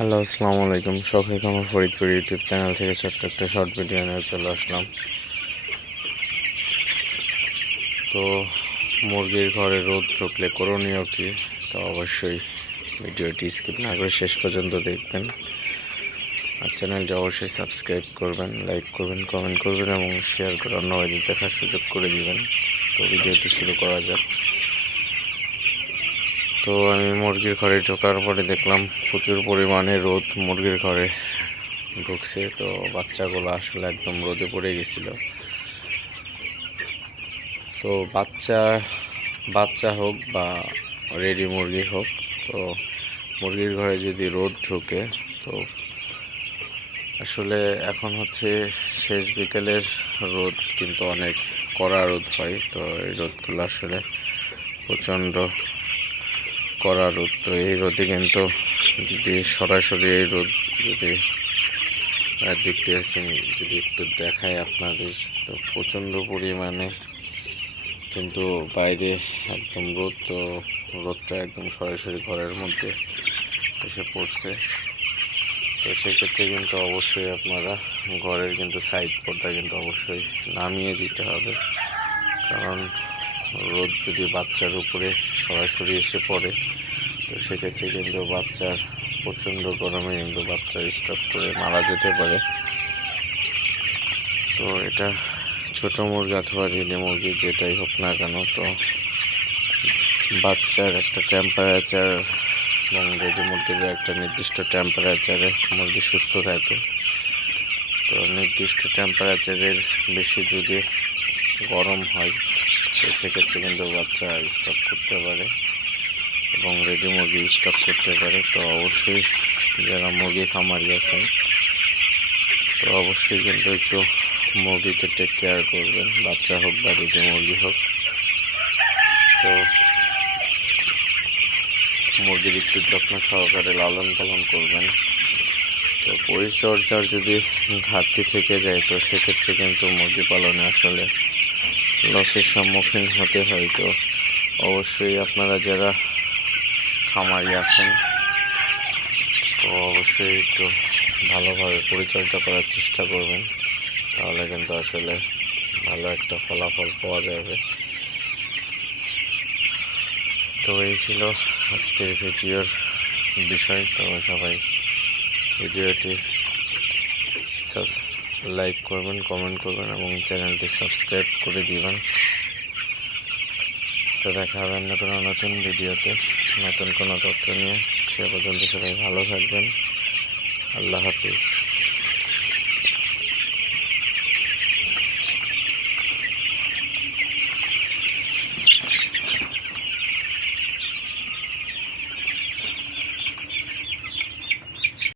Hello, আসসালামু আলাইকুম। সবাইকে আমার ফরিদপুর ইউটিউব চ্যানেল থেকে ছোট্ট একটা শর্ট ভিডিও নিয়ে চলে আসলাম। তো মুরগির ঘরে রোদ ঢুকলে করণীয় কি? তো অবশ্যই ভিডিওটি স্কিপ না করে শেষ পর্যন্ত দেখবেন। আর চ্যানেলটি অবশ্যই সাবস্ক্রাইব করবেন, লাইক করবেন, কমেন্ট করবেন এবং শেয়ার করে অন্যবাদের দেখার সুযোগ করে দিবেন। তো ভিডিওটি শুরু করা যাক। তো আমি মুরগির ঘরে ঢোকার পরে দেখলাম প্রচুর পরিমাণে রোদ মুরগির ঘরে ঢুকছে। তো বাচ্চাগুলো আসলে একদম রোদে পড়ে গেছিল। তো বাচ্চা বাচ্চা হোক বা রেডি মুরগি হোক, তো মুরগির ঘরে যদি রোদ ঢুকে, তো আসলে এখন হচ্ছে শেষ বিকেলের রোদ কিন্তু অনেক কড়া রোদ হয়। তো এই রোদগুলো আসলে প্রচণ্ড কড়া রোদ তো এই রোদে কিন্তু যদি সরাসরি এই রোদ যদি দেখতে আসছেন, যদি একটু দেখায় আপনাদের, তো প্রচণ্ড পরিমাণে কিন্তু বাইরে একদম রোদ, তো রোদটা একদম সরাসরি ঘরের মধ্যে এসে পড়ছে। তো সেক্ষেত্রে কিন্তু অবশ্যই আপনারা ঘরের কিন্তু সাইড পর্দা কিন্তু অবশ্যই নামিয়ে দিতে হবে। কারণ রোদ যদি বাচ্চার উপরে সরাসরি এসে পড়ে, তো সেক্ষেত্রে কিন্তু বাচ্চার প্রচণ্ড গরমে কিন্তু বাচ্চা স্টক করে মারা যেতে পারে। তো এটা ছোট মুরগি অথবা রিলে মুরগি যেটাই হোক না কেন, তো বাচ্চার একটা টেম্পারেচার এবং রেডি মুরগির একটা নির্দিষ্ট টেম্পারেচারে মুরগি সুস্থ থাকে, তো নির্দিষ্ট টেম্পারেচারের বেশি যদি গরম হয় তো সেক্ষেত্রে কিন্তু বাচ্চা স্টক করতে পারে এবং রেডি মুরগি স্টক করতে পারে। তো অবশ্যই যারা মুরগি খামারি আছেন, তো অবশ্যই কিন্তু একটু মুরগিকে টেক কেয়ার করবেন। বাচ্চা হোক বা রেডি মুরগি হোক। তো মুরগির একটু যত্ন সহকারে লালন পালন করবেন। তো পরিচর্যার যদি ঘাটতি থেকে যায়, তো সেক্ষেত্রে কিন্তু মুরগি পালনে আসলে লসের সম্মুখীন হতে হয় তো অবশ্যই আপনারা যারা খামারি আছেন, তো অবশ্যই একটু ভালোভাবে পরিচর্যা করার চেষ্টা করবেন। তাহলে কিন্তু আসলে ভালো একটা ফলাফল পাওয়া যাবে। তো এই ছিল আজকের ভিডিওর বিষয়। তো সবাই ভিডিওটি সব লাইক করবেন কমেন্ট করবেন এবং চ্যানেলটি সাবস্ক্রাইব করে দিবেন। তো দেখা হবে অন্য কোনো নতুন ভিডিওতে নতুন কোনো তথ্য নিয়ে। সে পর্যন্ত সবাই ভালো থাকবেন। আল্লাহ হাফিজ।